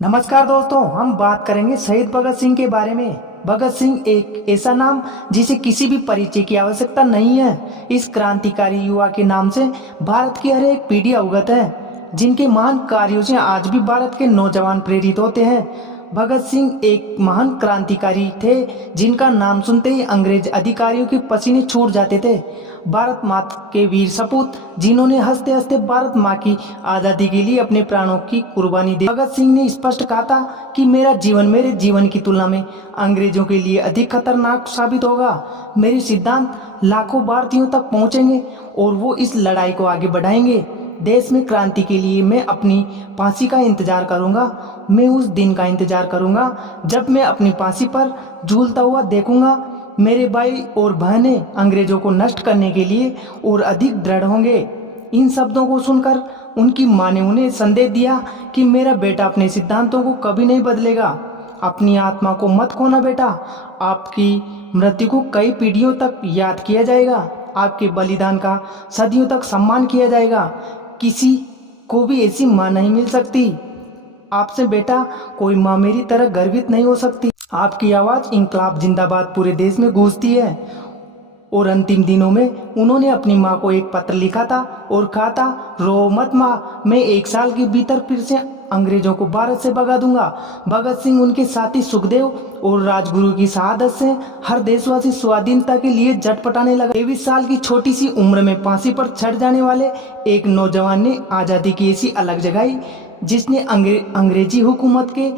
नमस्कार दोस्तों, हम बात करेंगे शहीद भगत सिंह के बारे में। भगत सिंह एक ऐसा नाम जिसे किसी भी परिचय की आवश्यकता नहीं है। इस क्रांतिकारी युवा के नाम से भारत की हर एक पीढ़ी अवगत है, जिनके महान कार्यों से आज भी भारत के नौजवान प्रेरित होते हैं। भगत सिंह एक महान क्रांतिकारी थे, जिनका नाम सुनते ही अंग्रेज अधिकारियों के पसीने छूट जाते थे। भारत माता के वीर सपूत, जिन्होंने हंसते हंसते भारत माँ की आज़ादी के लिए अपने प्राणों की कुर्बानी दी। भगत सिंह ने स्पष्ट कहा था कि मेरा जीवन मेरे जीवन की तुलना में अंग्रेजों के लिए अधिक खतरनाक साबित होगा। मेरे सिद्धांत लाखों भारतीयों तक पहुंचेंगे और वो इस लड़ाई को आगे बढ़ाएंगे। देश में क्रांति के लिए मैं अपनी फांसी का इंतजार करूंगा। मैं उस दिन का इंतजार करूंगा जब मैं अपनी फांसी पर झूलता हुआ देखूंगा। मेरे भाई और बहनें अंग्रेजों को नष्ट करने के लिए और अधिक दृढ़ होंगे। इन शब्दों को सुनकर उनकी मां ने उन्हें संदेश दिया कि मेरा बेटा अपने सिद्धांतों को कभी नहीं बदलेगा। अपनी आत्मा को मत खोना बेटा, आपकी मृत्यु को कई पीढ़ियों तक याद किया जाएगा। आपके बलिदान का सदियों तक सम्मान किया जाएगा। किसी को भी ऐसी मां नहीं मिल सकती आपसे बेटा, कोई माँ मेरी तरह गर्वित नहीं हो सकती। आपकी आवाज़ इंकलाब जिंदाबाद पूरे देश में गूंजती है। और अंतिम दिनों में उन्होंने अपनी माँ को एक पत्र लिखा था और कहा था, रो मत माँ, मैं 1 साल के भीतर फिर से अंग्रेजों को भारत से भगा दूंगा। भगत सिंह, उनके साथी सुखदेव और राजगुरु की शहादत से हर देशवासी स्वाधीनता के लिए झटपटाने लगा। 23 साल की छोटी सी उम्र में फांसी पर चढ़ जाने वाले एक नौजवान ने आज़ादी की ऐसी अलग जगाई जिसने अंग्रेजी हुकूमत के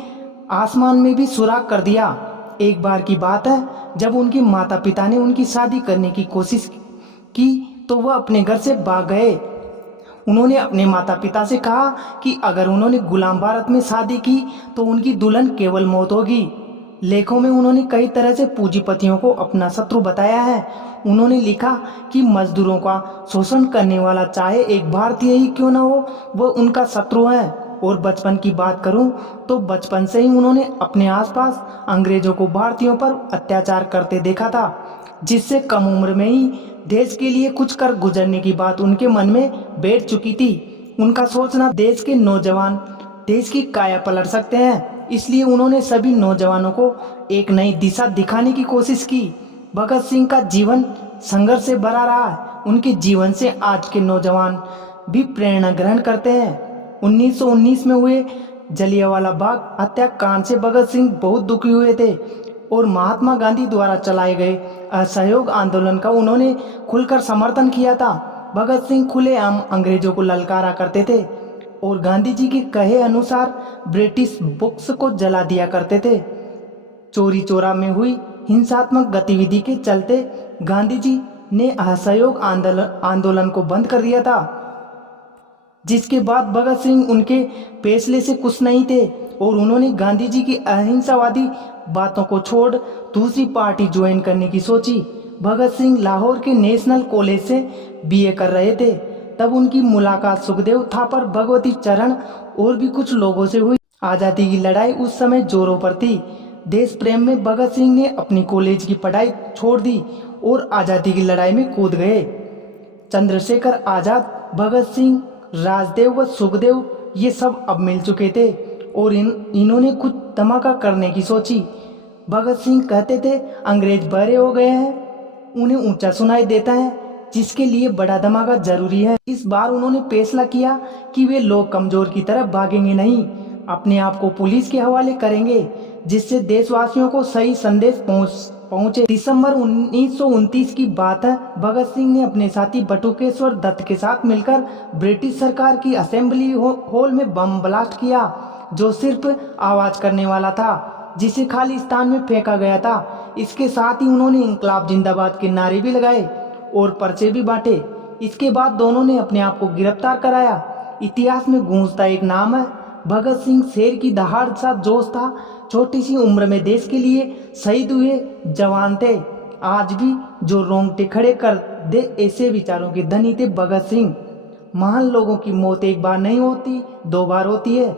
आसमान में भी सुराग कर दिया। एक बार की बात है, जब उनके माता पिता ने उनकी शादी करने की कोशिश की तो वह अपने घर से भाग गए। उन्होंने अपने माता पिता से कहा कि अगर उन्होंने गुलाम भारत में शादी की तो उनकी दुल्हन केवल मौत होगी। लेखों में उन्होंने कई तरह से पूंजीपतियों को अपना शत्रु बताया है। उन्होंने लिखा कि मजदूरों का शोषण करने वाला चाहे एक भारतीय ही क्यों न हो, वह उनका शत्रु है। और बचपन की बात करूं तो बचपन से ही उन्होंने अपने आसपास अंग्रेजों को भारतीयों पर अत्याचार करते देखा था, जिससे कम उम्र में ही देश के लिए कुछ कर गुजरने की बात उनके मन में बैठ चुकी थी। उनका सोचना देश के नौजवान देश की काया पलट सकते हैं, इसलिए उन्होंने सभी नौजवानों को एक नई दिशा दिखाने की कोशिश की। भगत सिंह का जीवन संघर्ष से भरा रहा है। उनके जीवन से आज के नौजवान भी प्रेरणा ग्रहण करते हैं। 1919 में हुए जलियांवाला बाग हत्याकांड से भगत सिंह बहुत दुखी हुए थे और महात्मा गांधी द्वारा चलाए गए असहयोग आंदोलन का उन्होंने खुलकर समर्थन किया था। भगत सिंह खुलेआम अंग्रेजों को ललकारा करते थे और गांधी जी के कहे अनुसार ब्रिटिश बुक्स को जला दिया करते थे। चोरी चोरा में हुई हिंसात्मक गतिविधि के चलते गांधी जी ने असहयोग आंदोलन को बंद कर दिया था, जिसके बाद भगत सिंह उनके फैसले से खुश नहीं थे और उन्होंने गांधी जी की अहिंसावादी बातों को छोड़ दूसरी पार्टी ज्वाइन करने की सोची। भगत सिंह लाहौर के नेशनल कॉलेज से बीए कर रहे थे। तब उनकी मुलाकात सुखदेव थापर, भगवती चरण और भी कुछ लोगों से हुई। आज़ादी की लड़ाई उस समय जोरों पर थी। देश प्रेम में भगत सिंह ने अपनी कॉलेज की पढ़ाई छोड़ दी और आज़ादी की लड़ाई में कूद गए। चंद्रशेखर आज़ाद, भगत सिंह, राजदेव व सुखदेव ये सब अब मिल चुके थे और इन्होंने कुछ धमाका करने की सोची। भगत सिंह कहते थे, अंग्रेज बहरे हो गए हैं, उन्हें ऊंचा सुनाई देता है, जिसके लिए बड़ा धमाका जरूरी है। इस बार उन्होंने फैसला किया कि वे लोग कमजोर की तरफ भागेंगे नहीं, अपने आप को पुलिस के हवाले करेंगे, जिससे देशवासियों को सही संदेश पहुंचे। दिसंबर 1929 की बात है। भगत सिंह ने अपने साथी बटुकेश्वर दत्त के साथ मिलकर ब्रिटिश सरकार की असेंबली हॉल में बम ब्लास्ट किया, जो सिर्फ आवाज करने वाला था, जिसे खाली स्थान में फेंका गया था। इसके साथ ही उन्होंने इंकलाब जिंदाबाद के नारे भी लगाए और पर्चे भी बांटे। इसके बाद दोनों ने अपने आप को गिरफ्तार कराया। इतिहास में गूंजता एक नाम है, भगत सिंह शेर की दहाड़ सा जोश था। छोटी सी उम्र में देश के लिए शहीद हुए जवान थे। आज भी जो रोंगटे खड़े कर दे ऐसे विचारों के धनी थे भगत सिंह। महान लोगों की मौत एक बार नहीं होती, 2 बार होती है।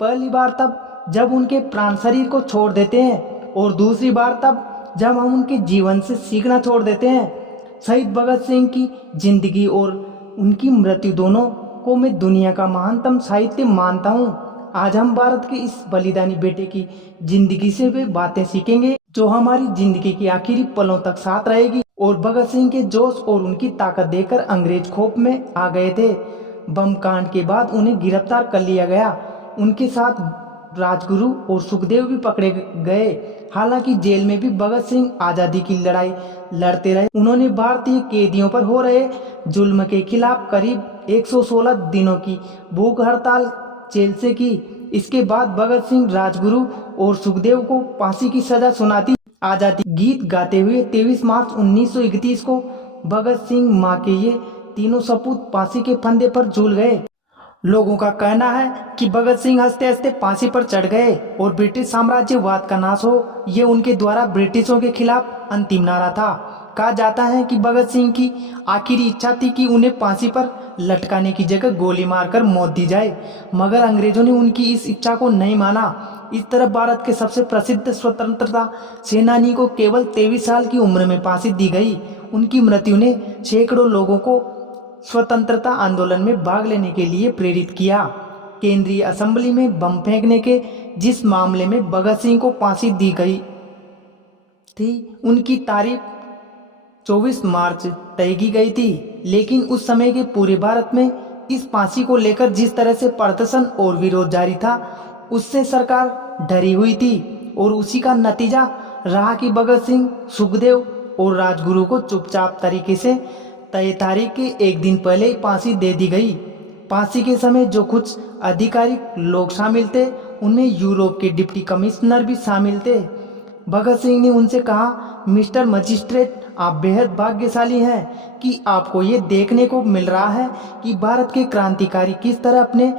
पहली बार तब जब उनके प्राण शरीर को छोड़ देते हैं और दूसरी बार तब जब हम उनके जीवन से सीखना छोड़ देते हैं। शहीद भगत सिंह की जिंदगी और उनकी मृत्यु दोनों को मैं दुनिया का महानतम साहित्य मानता हूँ। आज हम भारत के इस बलिदानी बेटे की जिंदगी से वे बातें सीखेंगे जो हमारी जिंदगी की आखिरी पलों तक साथ रहेगी। और भगत सिंह के जोश और उनकी ताकत देखकर अंग्रेज खौफ में आ गए थे। बम कांड के बाद उन्हें गिरफ्तार कर लिया गया। उनके साथ राजगुरु और सुखदेव भी पकड़े गए। हालांकि जेल में भी भगत सिंह आज़ादी की लड़ाई लड़ते रहे। उन्होंने भारतीय कैदियों पर हो रहे जुल्म के खिलाफ करीब 116 दिनों की भूख हड़ताल जेल से की। इसके बाद भगत सिंह राजगुरु और सुखदेव को फांसी की सजा सुनाती आज़ादी गीत गाते हुए 23 मार्च 1931 को भगत सिंह मां के ये तीनों सपूत फांसी के फंदे पर झूल गए। लोगों का कहना है कि भगत सिंह हंसते हंसते फांसी पर चढ़ गए और ब्रिटिश साम्राज्यवाद का नाश हो, ये उनके द्वारा ब्रिटिशों के खिलाफ अंतिम नारा था। कहा जाता है कि भगत सिंह की आखिरी इच्छा थी कि उन्हें फांसी पर लटकाने की जगह गोली मारकर मौत दी जाए, मगर अंग्रेजों ने उनकी इस इच्छा को नहीं माना। इस तरह भारत के सबसे प्रसिद्ध स्वतंत्रता सेनानी को केवल 23 साल की उम्र में फांसी दी गई। उनकी मृत्यु ने सैकड़ों लोगों को स्वतंत्रता आंदोलन में भाग लेने के लिए प्रेरित किया। केंद्रीय असेंबली में बम फेंकने के जिस मामले में भगत सिंह को फांसी दी गई थी, उनकी तारीख 24 मार्च तय की गई थी। लेकिन उस समय के पूरे भारत में इस फांसी को लेकर जिस तरह से प्रदर्शन और विरोध जारी था, उससे सरकार डरी हुई थी और उसी का नतीजा रहा कि भगत सिंह, सुखदेव और राजगुरु को चुपचाप तरीके से तय तारीख के एक दिन पहले ही फांसी दे दी गई। फांसी के समय जो कुछ आधिकारिक लोग शामिल थे, उनमें यूरोप के डिप्टी कमिश्नर भी शामिल थे। भगत सिंह ने उनसे कहा, मिस्टर मजिस्ट्रेट, आप बेहद भाग्यशाली हैं कि आपको ये देखने को मिल रहा है कि भारत के क्रांतिकारी किस तरह अपने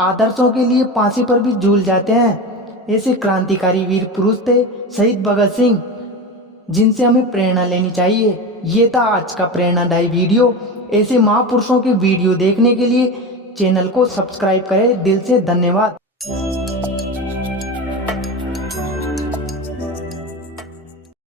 आदर्शों के लिए फांसी पर भी झूल जाते हैं। ऐसे क्रांतिकारी वीर पुरुष थे शहीद भगत सिंह, जिनसे हमें प्रेरणा लेनी चाहिए। ये था आज का प्रेरणादायी वीडियो। ऐसे महापुरुषों के वीडियो देखने के लिए चैनल को सब्सक्राइब करें। दिल से धन्यवाद।